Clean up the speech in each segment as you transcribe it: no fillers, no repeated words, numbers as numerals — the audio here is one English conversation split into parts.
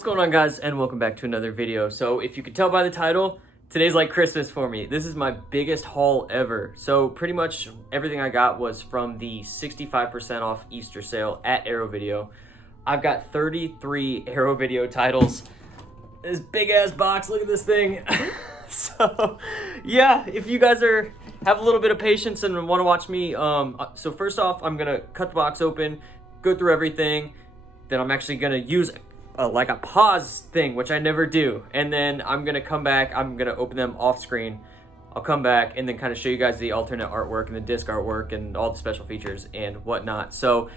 What's going on, guys, and welcome back to another video. So if you could tell by the title, today's like Christmas for me. This is my biggest haul ever. So pretty much everything I got was from the 65% off Easter sale at Arrow Video. I've got 33 Arrow Video titles. This big ass box, look at this thing. So yeah, if you guys have a little bit of patience and want to watch me, so first off, I'm gonna cut the box open, go through everything. Then I'm actually gonna use like a pause thing, which I never do. And then I'm gonna come back, I'm gonna open them off screen. I'll come back and then kind of show you guys the alternate artwork and the disc artwork and all the special features and whatnot. So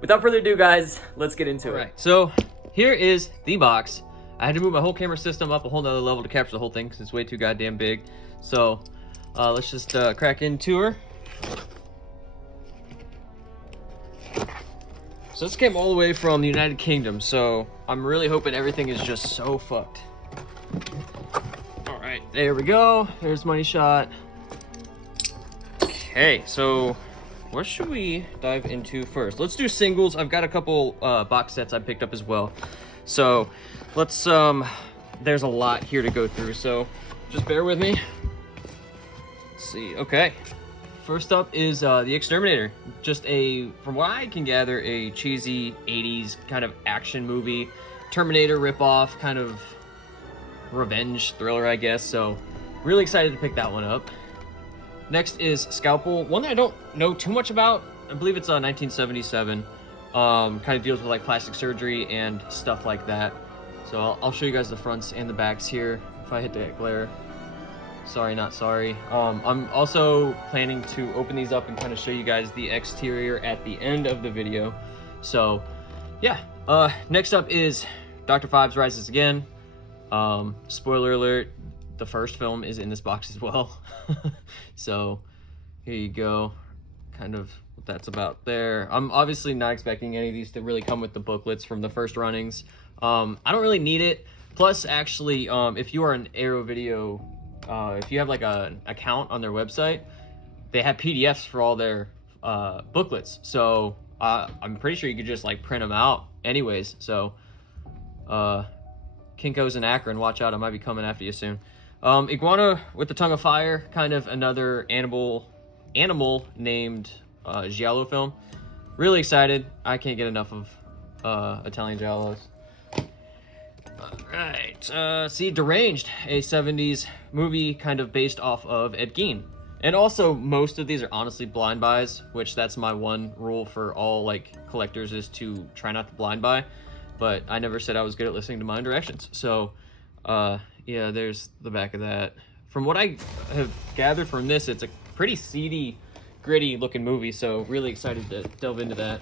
without further ado, guys, let's get into it. So here is the box. I had to move my whole camera system up a whole nother level to capture the whole thing because it's way too goddamn big. So let's just crack into her. So this came all the way from the United Kingdom, so I'm really hoping everything is just so fucked. All right, there we go. There's money shot. Okay, so what should we dive into first? Let's do singles. I've got a couple box sets I picked up as well. So let's, there's a lot here to go through, so just bear with me. Let's see, okay. First up is The Exterminator. Just from what I can gather, a cheesy 80s kind of action movie. Terminator ripoff, kind of revenge thriller, I guess. So really excited to pick that one up. Next is Scalpel, one that I don't know too much about. I believe it's 1977. Kind of deals with like plastic surgery and stuff like that. So I'll show you guys the fronts and the backs here. If I hit that glare. Sorry, not sorry. I'm also planning to open these up and kind of show you guys the exterior at the end of the video. So yeah, next up is Dr. Phibes Rises Again. Spoiler alert, the first film is in this box as well. So here you go, kind of what that's about there. I'm obviously not expecting any of these to really come with the booklets from the first runnings. I don't really need it. Plus, actually, if you are an Arrow Video, if you have like an account on their website, they have PDFs for all their booklets. So I'm pretty sure you could just like print them out anyways. So Kinko's in Akron, watch out, I might be coming after you soon. Iguana with the Tongue of Fire, kind of another animal named giallo film. Really excited. I can't get enough of Italian giallos. Alright, see, Deranged, a 70s movie kind of based off of Ed Gein. And also, most of these are honestly blind buys, which that's my one rule for all like collectors, is to try not to blind buy. But I never said I was good at listening to my own directions. So, yeah, there's the back of that. From what I have gathered from this, it's a pretty seedy, gritty looking movie, so really excited to delve into that.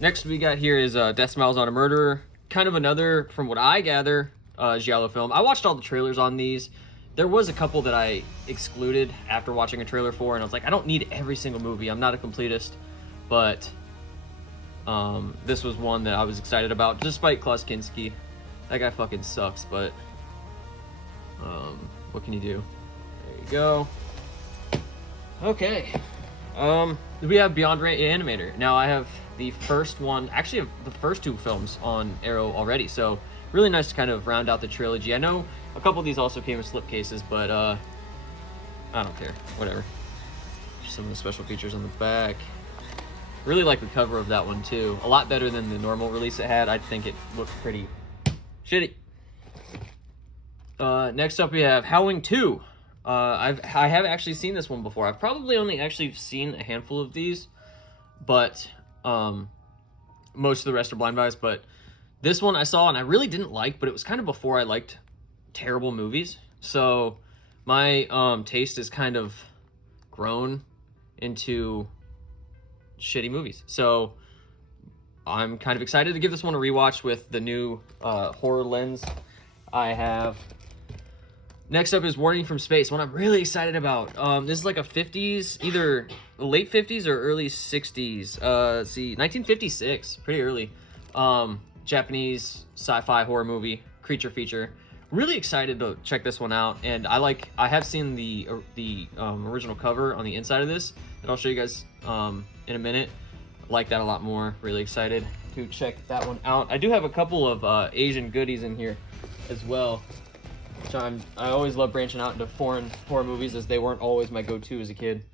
Next we got here is Death Smiles on a Murderer. Kind of another, from what I gather, giallo film. I watched all the trailers on these. There was a couple that I excluded after watching a trailer for, and I was like, I don't need every single movie. I'm not a completist. But this was one that I was excited about, despite Klaus Kinski. That guy fucking sucks, but what can you do? There you go. Okay. We have Beyond Reanimator. Now I have the first one, actually the first two films on Arrow already, so really nice to kind of round out the trilogy. I know a couple of these also came in slipcases, but I don't care, whatever. Some of the special features on the back. Really like the cover of that one too. A lot better than the normal release it had. I think it looked pretty shitty. Next up we have Howling 2. I have actually seen this one before. I've probably only actually seen a handful of these, but most of the rest are blind buys. But this one I saw and I really didn't like, but it was kind of before I liked terrible movies. So my taste has kind of grown into shitty movies. So I'm kind of excited to give this one a rewatch with the new horror lens I have. Next up is Warning from Space, one I'm really excited about. This is like a 50s, either late 50s or early 60s. Let's see, 1956, pretty early. Japanese sci-fi horror movie, creature feature. Really excited to check this one out, and I have seen the original cover on the inside of this that I'll show you guys in a minute. like that a lot more. Really excited to check that one out. I do have a couple of Asian goodies in here as well. So I always love branching out into foreign horror movies, as they weren't always my go-to as a kid.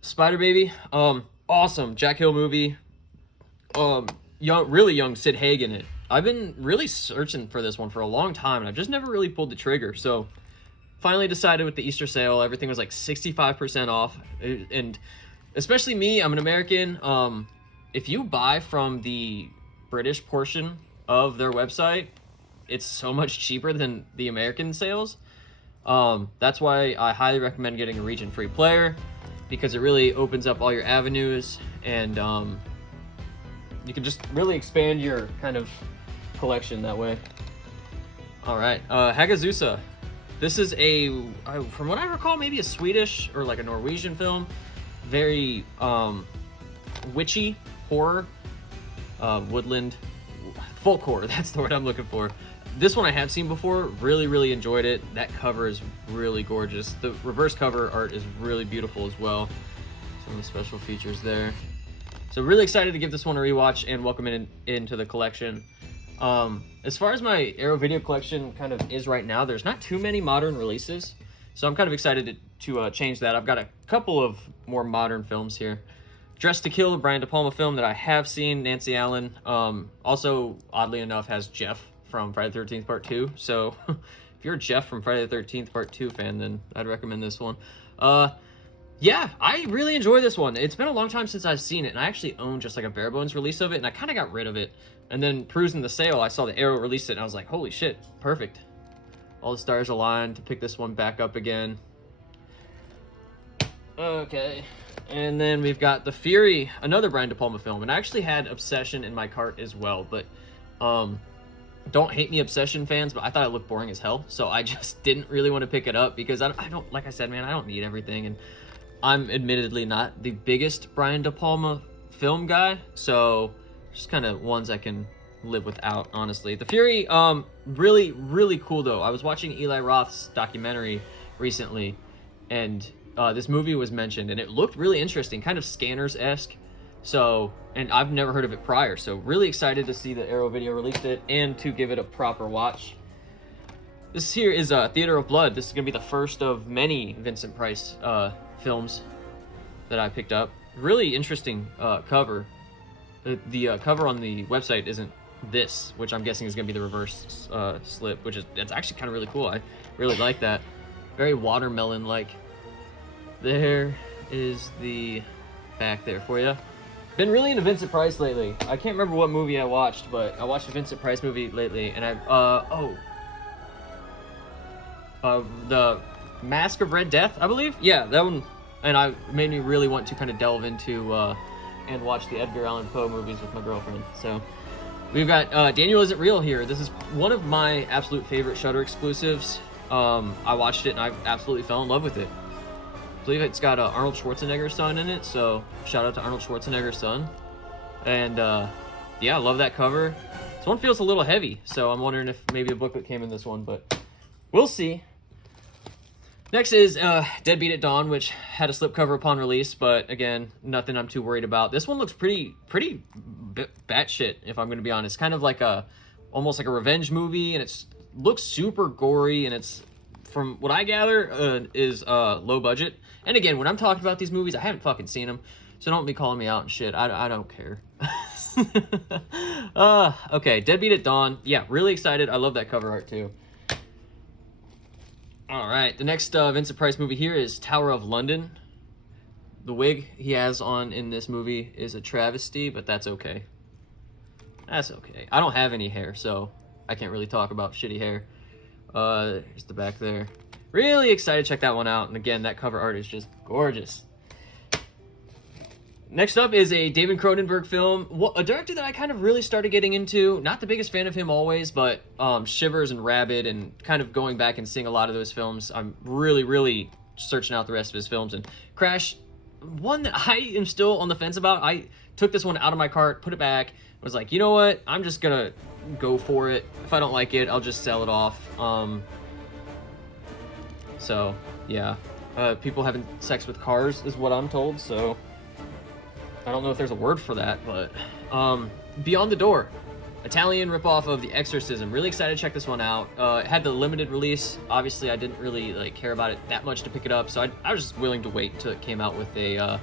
Spider Baby, awesome Jack Hill movie. Really young Sid Haig in it. I've been really searching for this one for a long time, and I've just never really pulled the trigger. So finally decided with the Easter sale, everything was like 65% off. And especially me, I'm an American. If you buy from the British portion of their website, it's so much cheaper than the American sales. That's why I highly recommend getting a region-free player, because it really opens up all your avenues, and you can just really expand your kind of collection that way. All right, Hagazusa. This is from what I recall, maybe a Swedish or like a Norwegian film. Very witchy horror, woodland, folk horror. That's the word I'm looking for. This one I have seen before. Really enjoyed it. That cover is really gorgeous. The reverse cover art is really beautiful as well. Some of the special features there. So really excited to give this one a rewatch and welcome it into the collection. As far as my Arrow video collection kind of is right now, there's not too many modern releases. So I'm kind of excited to change that. I've got a couple of more modern films here. Dressed to Kill, a Brian De Palma film that I have seen. Nancy Allen. Also, oddly enough, has Jeff from Friday the 13th Part 2. So if you're a Jeff from Friday the 13th Part 2 fan, then I'd recommend this one. Yeah, I really enjoy this one. It's been a long time since I've seen it, and I actually own just like a bare bones release of it, and I kind of got rid of it. And then perusing the sale, I saw the Arrow released it, and I was like, holy shit, perfect. All the stars aligned to pick this one back up again. Okay. And then we've got The Fury, another Brian De Palma film. And I actually had Obsession in my cart as well, but don't hate me, Obsession fans, but I thought it looked boring as hell, so I just didn't really want to pick it up, because I don't, like I said, man, I don't need everything, and I'm admittedly not the biggest Brian De Palma film guy, so just kind of ones I can live without, honestly. The Fury, really cool though. I was watching Eli Roth's documentary recently, and this movie was mentioned, and it looked really interesting, kind of Scanners-esque. So, and I've never heard of it prior, so really excited to see that Arrow Video released it and to give it a proper watch. This here is Theater of Blood. This is going to be the first of many Vincent Price films that I picked up. Really interesting cover. The cover on the website isn't this, which I'm guessing is going to be the reverse slip, which is, it's actually kind of really cool. I really like that. Very watermelon-like. There is the back there for you. Been really into Vincent Price lately. I can't remember what movie I watched, but I watched a Vincent Price movie lately, and the Mask of Red Death, I believe. Yeah, that one, and I made me really want to kind of delve into and watch the Edgar Allan Poe movies with my girlfriend. So we've got Daniel Isn't Real here. This is one of my absolute favorite Shudder exclusives. I watched it and I absolutely fell in love with it. I believe it's got Arnold Schwarzenegger's son in it, so shout out to Arnold Schwarzenegger's son. And yeah, I love that cover. This one feels a little heavy, so I'm wondering if maybe a booklet came in this one, but we'll see. Next is Deadbeat at Dawn, which had a slipcover upon release, but again, nothing I'm too worried about. This one looks pretty batshit, if I'm going to be honest. Kind of like almost like a revenge movie, and it looks super gory, and it's, from what I gather, is low budget. And again, when I'm talking about these movies, I haven't fucking seen them, so don't be calling me out and shit. I don't care. Okay, Deadbeat at Dawn. Yeah, really excited. I love that cover art too. All right, the next Vincent Price movie here is Tower of London. The wig he has on in this movie is a travesty, but that's okay. That's okay. I don't have any hair, so I can't really talk about shitty hair. Here's the back there. Really excited to check that one out. And again, that cover art is just gorgeous. Next up is a David Cronenberg film. A director that I kind of really started getting into. Not the biggest fan of him always, but Shivers and Rabid and kind of going back and seeing a lot of those films. I'm really searching out the rest of his films. And Crash, one that I am still on the fence about. I took this one out of my cart, put it back, was like, you know what? I'm just gonna go for it. If I don't like it, I'll just sell it off. So, yeah. People having sex with cars is what I'm told, so I don't know if there's a word for that, but Beyond the Door, Italian ripoff of The Exorcism. Really excited to check this one out. It had the limited release. Obviously, I didn't really like care about it that much to pick it up, so I was just willing to wait until it came out with a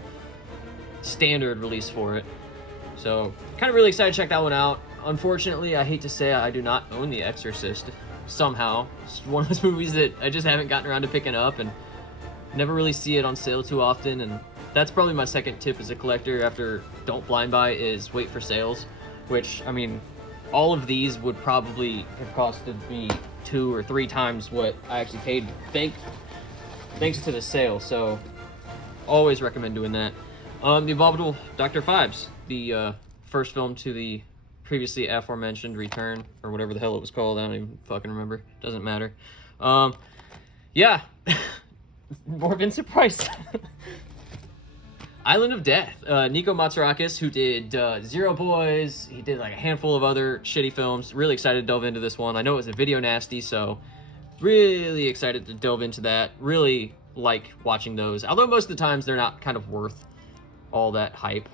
standard release for it. So kind of really excited to check that one out. Unfortunately, I hate to say I do not own The Exorcist somehow. It's one of those movies that I just haven't gotten around to picking up and never really see it on sale too often. And that's probably my second tip as a collector after don't blind buy is wait for sales, which, I mean, all of these would probably have costed me 2 or 3 times what I actually paid thanks to the sale. So always recommend doing that. The Abominable Dr. Phibes, the first film to the previously aforementioned Return, or whatever the hell it was called. I don't even fucking remember. Doesn't matter. Yeah. More Vincent Price. Island of Death. Nico Matsurakis, who did Zero Boys. He did like a handful of other shitty films. Really excited to delve into this one. I know it was a video nasty, so really excited to delve into that. Really like watching those. Although most of the times they're not kind of worth all that hype.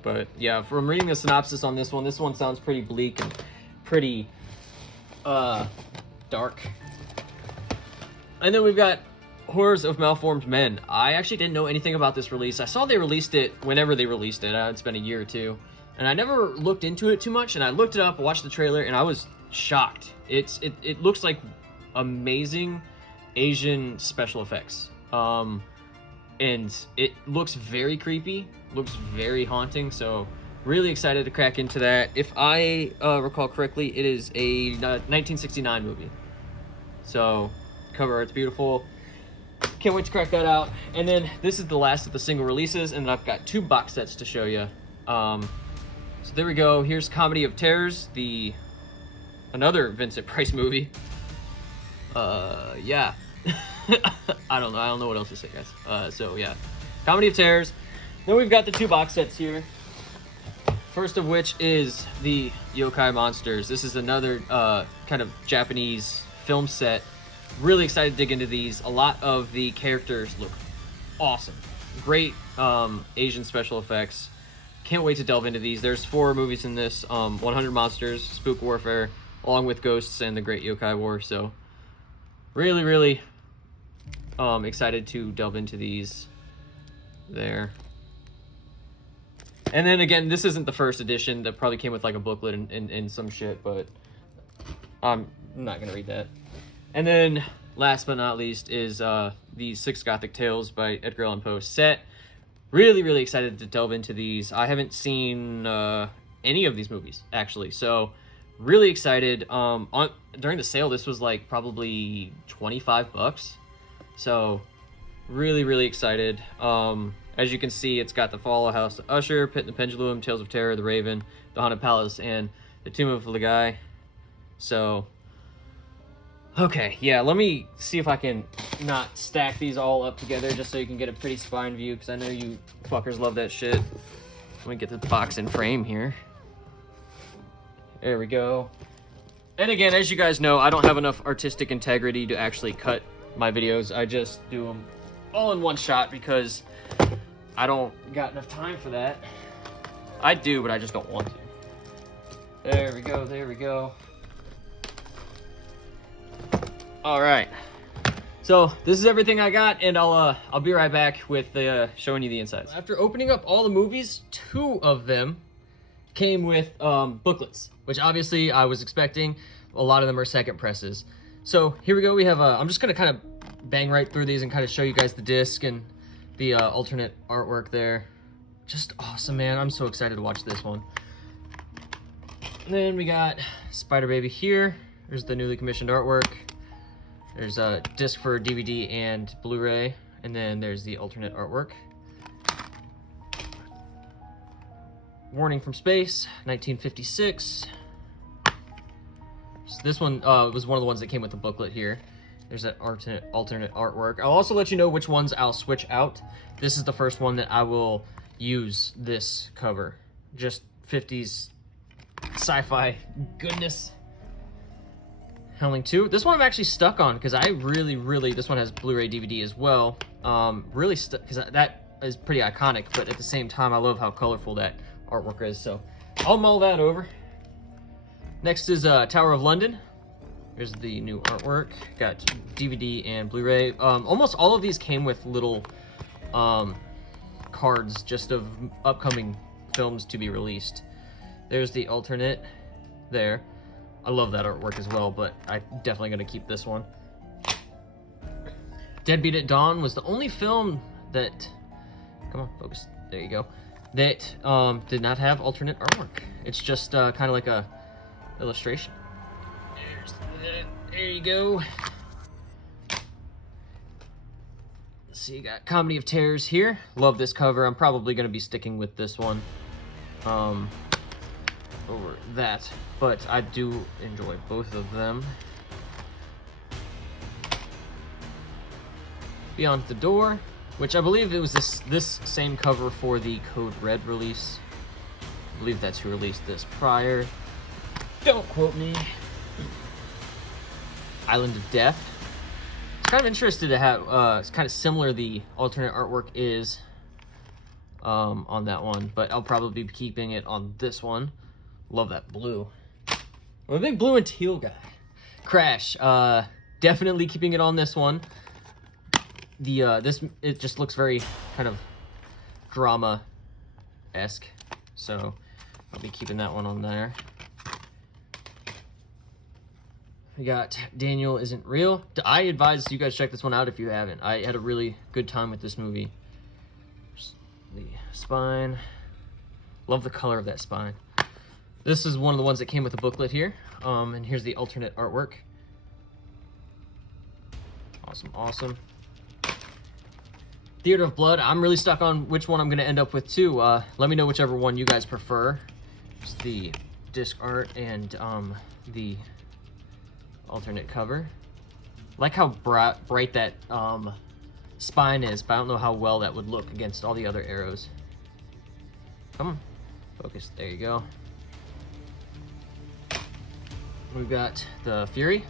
But yeah, from reading the synopsis on this one sounds pretty bleak and pretty dark. And then we've got Horrors of Malformed Men. I actually didn't know anything about this release. I saw they released it whenever they released it. It's been a year or two. And I never looked into it too much, and I looked it up, watched the trailer, and I was shocked. It looks like amazing Asian special effects. And it looks very creepy, looks very haunting, so really excited to crack into that. If I recall correctly, it is a 1969 movie. So, cover art's beautiful. Can't wait to crack that out. And then this is the last of the single releases, and I've got 2 box sets to show you. So there we go. Here's Comedy of Terrors, another Vincent Price movie. Yeah. I don't know what else to say, guys. So yeah, Comedy of Terrors. Then we've got the 2 box sets here. First of which is the Yokai Monsters. This is another kind of Japanese film set. Really excited to dig into these. A lot of the characters look awesome. Great Asian special effects. Can't wait to delve into these. There's 4 movies in this. 100 Monsters, Spook Warfare, along with Ghosts and the Great Yokai War. So really, really excited to delve into these there. And then again, this isn't the first edition. That probably came with like a booklet and some shit, but I'm not gonna read that. And then last but not least is the 6 Gothic Tales by Edgar Allan Poe set. Really, really excited to delve into these. I haven't seen any of these movies actually, so really excited. During the sale, this was like probably $25. So really, really excited. As you can see, it's got the Fall of House of Usher, Pit and the Pendulum, Tales of Terror, The Raven, The Haunted Palace, and The Tomb of Ligai. So, okay, yeah, let me see if I can not stack these all up together just so you can get a pretty spine view, because I know you fuckers love that shit. Let me get the box in frame here. There we go. And again, as you guys know, I don't have enough artistic integrity to actually cut my videos. I just do them all in one shot because I don't got enough time for that. I do, but I just don't want to. There we go, there we go. All right. So this is everything I got, and I'll be right back with showing you the insides. After opening up all the movies, 2 of them came with booklets, which obviously I was expecting. A lot of them are second presses. So here we go. We have I'm just gonna kind of bang right through these and kind of show you guys the disc and the alternate artwork there. Just awesome, man. I'm so excited to watch this one. And then we got Spider Baby here. There's the newly commissioned artwork. There's a disc for DVD and Blu-ray, and then there's the alternate artwork. Warning from Space, 1956. So this one was one of the ones that came with the booklet here. There's that alternate artwork. I'll also let you know which ones I'll switch out. This is the first one that I will use this cover. Just 50s sci-fi goodness. Howling 2. This one I'm actually stuck on because I really, this one has Blu-ray DVD as well. Really stuck because that is pretty iconic, but at the same time, I love how colorful that artwork is. So I'll mull that over. Next is Tower of London. Here's the new artwork. Got DVD and Blu-ray. Almost all of these came with little cards just of upcoming films to be released. There's the alternate there. I love that artwork as well, but I'm definitely going to keep this one. Deadbeat at Dawn was the only film that, come on, focus, there you go, that did not have alternate artwork. It's just kind of like a illustration. There you go. Let's see, you got Comedy of Terrors here. Love this cover. I'm probably going to be sticking with this one over that, but I do enjoy both of them. Beyond the Door, which I believe it was this same cover for the Code Red release. I believe that's who released this prior. Don't quote me. Island of Death. It's kind of interested to have, it's kind of similar, the alternate artwork is on that one, but I'll probably be keeping it on this one. Love that blue. I'm a big blue and teal guy. Crash, definitely keeping it on this one. It just looks very kind of drama-esque, so I'll be keeping that one on there. We got Daniel Isn't Real. I advise you guys check this one out if you haven't. I had a really good time with this movie. Just the spine. Love the color of that spine. This is one of the ones that came with the booklet here. And here's the alternate artwork. Awesome, awesome. Theater of Blood. I'm really stuck on which one I'm going to end up with too. Let me know whichever one you guys prefer. Just the disc art and the alternate cover. Like how bright that spine is, but I don't know how well that would look against all the other arrows. Come on, focus. There you go. We've got the Fury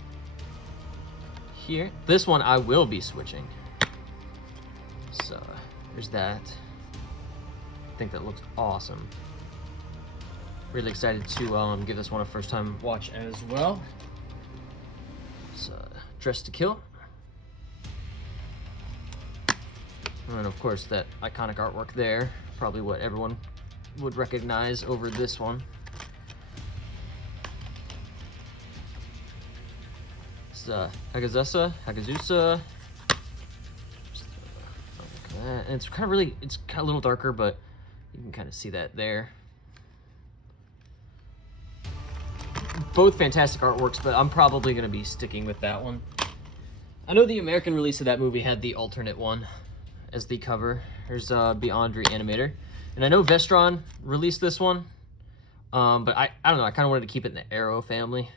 here. This one I will be switching. So there's that. I think that looks awesome. Really excited to give this one a first time watch as well. It's Dress to Kill. And of course that iconic artwork there. Probably what everyone would recognize over this one. It's Hagazusa. And it's kind of a little darker, but you can kind of see that there. Both fantastic artworks, but I'm probably going to be sticking with that one. I know the American release of that movie had the alternate one as the cover. There's Beyond Reanimator. And I know Vestron released this one, but I don't know, I kind of wanted to keep it in the Arrow family.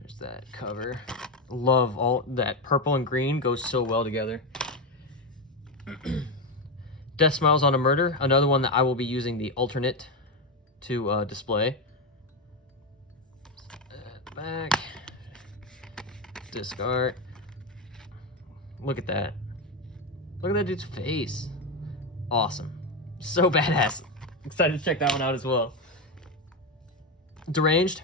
There's that cover. Love all that purple and green, goes so well together. Death Smiles on a Murder, another one that I will be using the alternate to display. Back. Disc art. Look at that. Look at that dude's face. Awesome. So badass. Excited to check that one out as well. Deranged.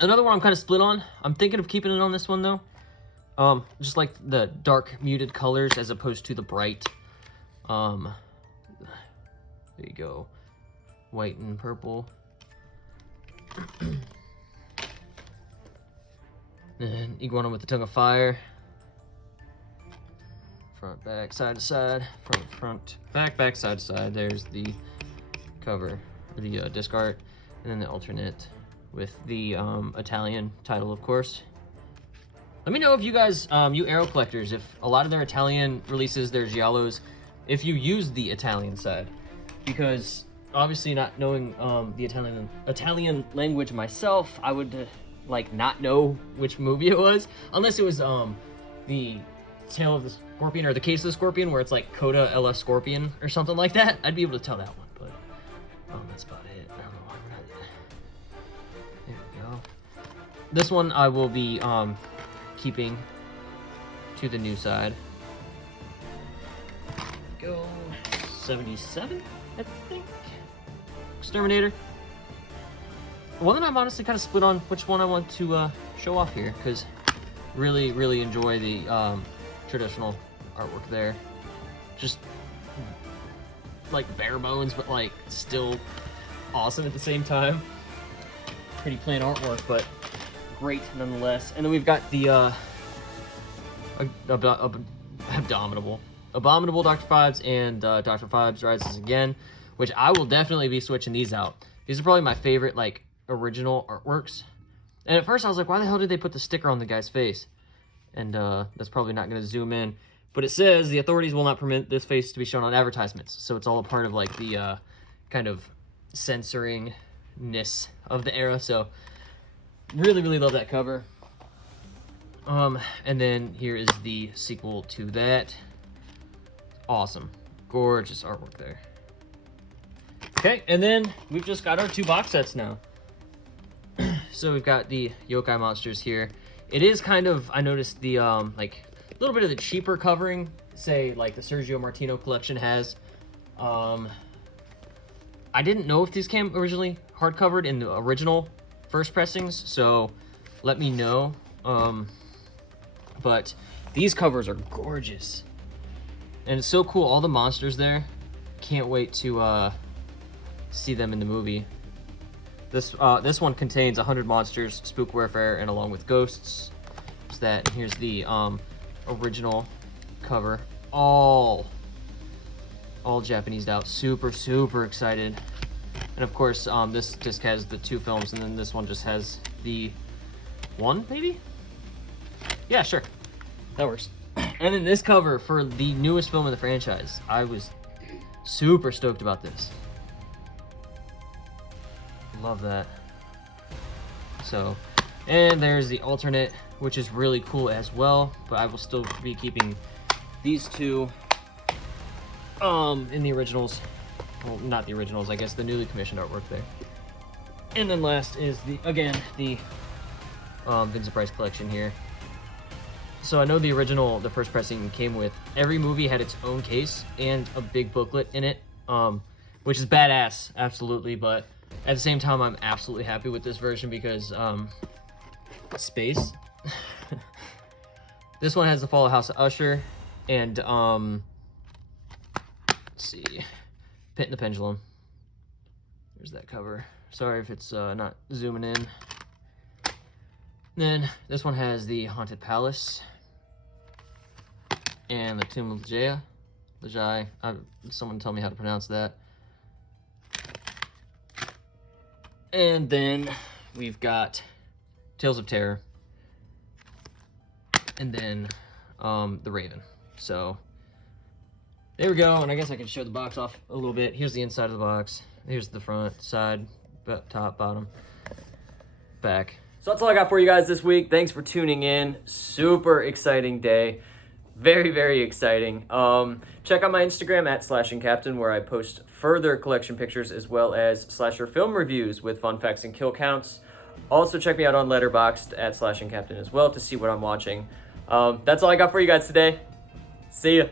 Another one I'm kind of split on. I'm thinking of keeping it on this one though. Just like the dark muted colors as opposed to the bright. There you go. White and purple. And Iguana with the Tongue of Fire. Front, back, side to side. Front, back, side to side. There's the cover, or the disc art. And then the alternate with the Italian title, of course. Let me know if you guys, you Arrow collectors, if a lot of their Italian releases, their giallos, if you use the Italian side. Because obviously not knowing the Italian language myself, I would like not know which movie it was, unless it was the Tale of the Scorpion or the Case of the Scorpion, where it's like Coda Ella Scorpion or something like that. I'd be able to tell that one, but that's about it. I don't know why we're not. There we go. This one I will be keeping to the new side. go 77, I think. Exterminator. One that I'm honestly kind of split on which one I want to show off here, because really enjoy the traditional artwork there. Just like bare bones, but like still awesome at the same time. Pretty plain artwork, but great nonetheless. And then we've got the Abominable Dr. Phibes and Dr. Phibes Rises Again, which I will definitely be switching these out. These are probably my favorite like original artworks. And at first I was like, why the hell did they put the sticker on the guy's face? And that's probably not going to zoom in, but it says the authorities will not permit this face to be shown on advertisements. So it's all a part of like the kind of censoring-ness of the era. So really love that cover. And then here is the sequel to that. Awesome. Gorgeous artwork there. Okay, and then we've just got our 2 box sets now. So we've got the Yokai Monsters here. It is kind of, I noticed the, like, a little bit of the cheaper covering, say, like the Sergio Martino collection has. I didn't know if these came originally hardcovered in the original first pressings, so let me know. But these covers are gorgeous. And it's so cool, all the monsters there. Can't wait to see them in the movie. This one contains 100 monsters, spook warfare, and along with ghosts. There's that. And here's the original cover. All Japanesed out. Super excited. And of course, this disc has the 2 films, and then this one just has the 1, maybe? Yeah, sure. That works. And then this cover for the newest film in the franchise. I was super stoked about this. Love that. So, and there's the alternate, which is really cool as well, but I will still be keeping these 2 in the originals. Well, not the originals, I guess the newly commissioned artwork there. And then last is the Vincent Price collection here. So I know the original, the first pressing came with, every movie had its own case and a big booklet in it, which is badass, absolutely, but at the same time, I'm absolutely happy with this version because, space. This one has the Fall of House of Usher, and, let's see, Pit and the Pendulum. There's that cover. Sorry if it's not zooming in. Then this one has the Haunted Palace and the Tomb of Legai. Someone tell me how to pronounce that. And then we've got Tales of Terror, and then The Raven. So there we go. And I guess I can show the box off a little bit. Here's the inside of the box. Here's the front, side, top, bottom, back. So that's all I got for you guys this week. Thanks for tuning in. Super exciting day. Very exciting. Check out my Instagram at SlashinCaptain, where I post further collection pictures as well as slasher film reviews with fun facts and kill counts. Also check me out on Letterboxd at SlashinCaptain as well to see what I'm watching. That's all I got for you guys today. See ya.